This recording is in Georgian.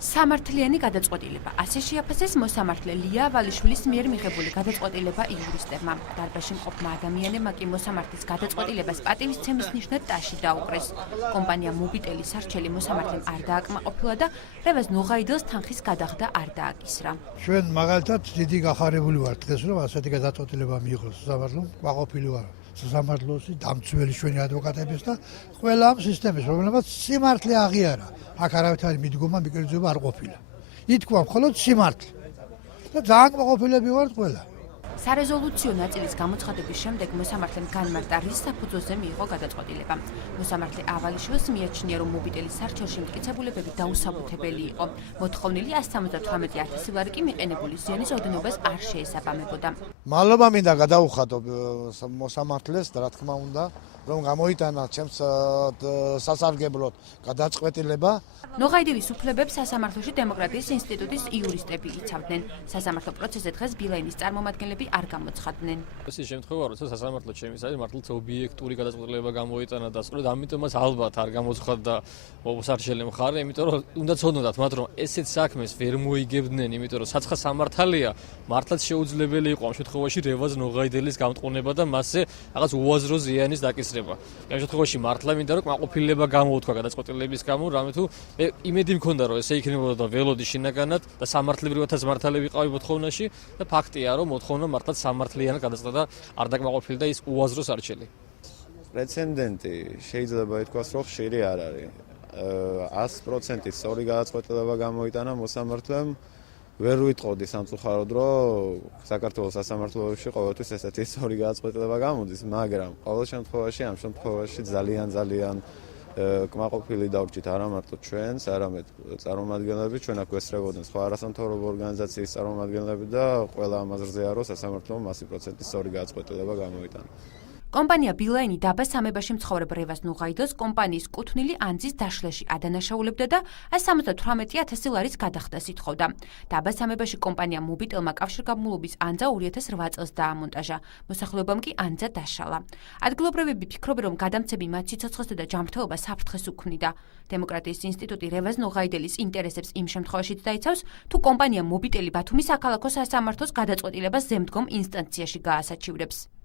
სამართლიანი გადაწყვეტილება. ასე შეაფასეს მოსამართლე ლია ავალიშვილის მიერ მიღებული გადაწყვეტილება იურისტებმა. დარბაზში მყოფმა ადამიანებმა კი მოსამართლის გადაწყვეტილებას პატივისცემის ნიშნად ტაში დაუკრეს. კომპანია მობიტელის არჩელი მოსამართლემ არ დააკმაყოფილა და რევაზ ნოღაიდელს თანხის გადახდა არ დააკისრა. ჩვენ მაგალითად დიდი გახარებული ვართ დღეს, რომ ასეთი გადაწყვეტილება მიიღოს სასამართლომ, კმაყოფილი ვარ სასამართლოსი, დამცველი ჩვენი ადვოკატების და ყველა ამ სისტემის, რომელმაც სიმართლე აღიარა. აქ არავითარი მიდგომა მიკერძება არ ყოფილა. ითქვა მხოლოდ სიმართლე. და ძალიან კმაყოფილები ვართ ყველა. სარეზოლუციო ნაწილის გამოცხადების შემდეგ მოსამართლემ განმარტა, რის საფუძველზე მიიღო გადაწყვეტილება. მოსამართლე ავალიშვილს მიაჩნია, რომ მობიტელის სარჩელში მტკიცებულებები დაუსაბუთებელი იყო. მოთხოვნილი 178,000 ლარი კი მიყენებული ზიანის ოდენობას არ შეესაბამებოდა. მადლობა მინდა გადაუხადო მოსამართლეს და რა თქმა უნდა, რომ გამოიტანა ჩემს სასარგებლოდ გადაწყვეტილება. ნოღაიდილის უფლებებს სასამართლოში დემოკრატიის ინსტიტუტის იურისტები იცავდნენ. სასამართლო პროცესზე დღეს ბილაინის წარმომადგენლები არ გამოცხადდნენ. ეს შემთხვევა, როცა სასამართლო ჩემის არის მართლაც ობიექტური გადაწყვეტილება გამოიტანა და სწორედ ამიტომაც ალბათ არ გამოცხადდა მოსარჩელი მხარე, იმიტომ რომ უნდა ცოდნოდათ მათ, რომ ესეთ საქმეს ვერ მოიგებდნენ, იმიტომ რომ საცხა სამართალია, მართლაც შეუძლებელი იყო ამ შემთხვევაში რევაზ ნოღაიდელის გამტყუნება და მასზე რაღაც უაზრო ზიანის დაკისრება. ამ შემთხვევაში მართლა მინდა რომ კმაყოფილება გამოუთქვა გადაწყვეტილების გამო, რამე თუ მე იმედი მქონდა რომ ესე იქნებოდა და ველოდი შინაგანად და სამართლებრივადაც მართალი ვიყავი მოთხოვნაში და ფაქტია რომ მოთხოვნა მართლაც სამართლიანად გადაწყდა და არ დაკმაყოფილდა ის უაზრო სარჩელი. პრეცედენტი შეიძლება ითქვას რომ ხშირი არ არის. 100% სწორი გადაწყვეტილება გამოიტანა მოსამართლემ. ვერ ვიტყოდი სამწუხაროდ რომ საქართველოს სასამართლოებში ყოველთვის ესეთი სწორი გადაწყვეტილება გამოდის, მაგრამ ყოველ შემთხვევაში ამ შემთხვევაში ძალიან კმაყოფილი დავრჩით არა მარტო ჩვენს, არამედ წარმომადგენლები, ჩვენ აქ ვესწრებოდნენ სხვა არასამთავრობო ორგანიზაციის წარმომადგენლები და ყველა ამაზრზეა რომ სასამართლომ 100% სწორი გადაწყვეტილება გამოიტანა. კომპანია ბილაინი დაბა სამებაში მცხოვრებ რევაზ ნოღაიდელს კომპანიის კუთვნილი ანძის დაშლაში ადანაშაულებდა და 178,000 ლარის გადახდას ითხოვდა. დაბა სამებაში კომპანია მობიტელმა კავშირგაბმულობის ანძა 2008 წელს დაამონტაჟა. მოსახლეობამ კი ანძა დაშალა. ადგილობრივები ფიქრობენ, რომ გადამცემი მათ სიცოცხლესა და ჯანმრთელობას საფრთხეს უქმნიდა. დემოკრატიის ინსტიტუტი რევაზ ნოღაიდელის ინტერესებს იმ შემთხვევაშიც დაიცავს, თუ კომპანია მობიტელი ბათუმის საქალაქო სასამართლოს გადაწყვეტილებას ზემდგომ ინსტანციაში გაასაჩივრებს.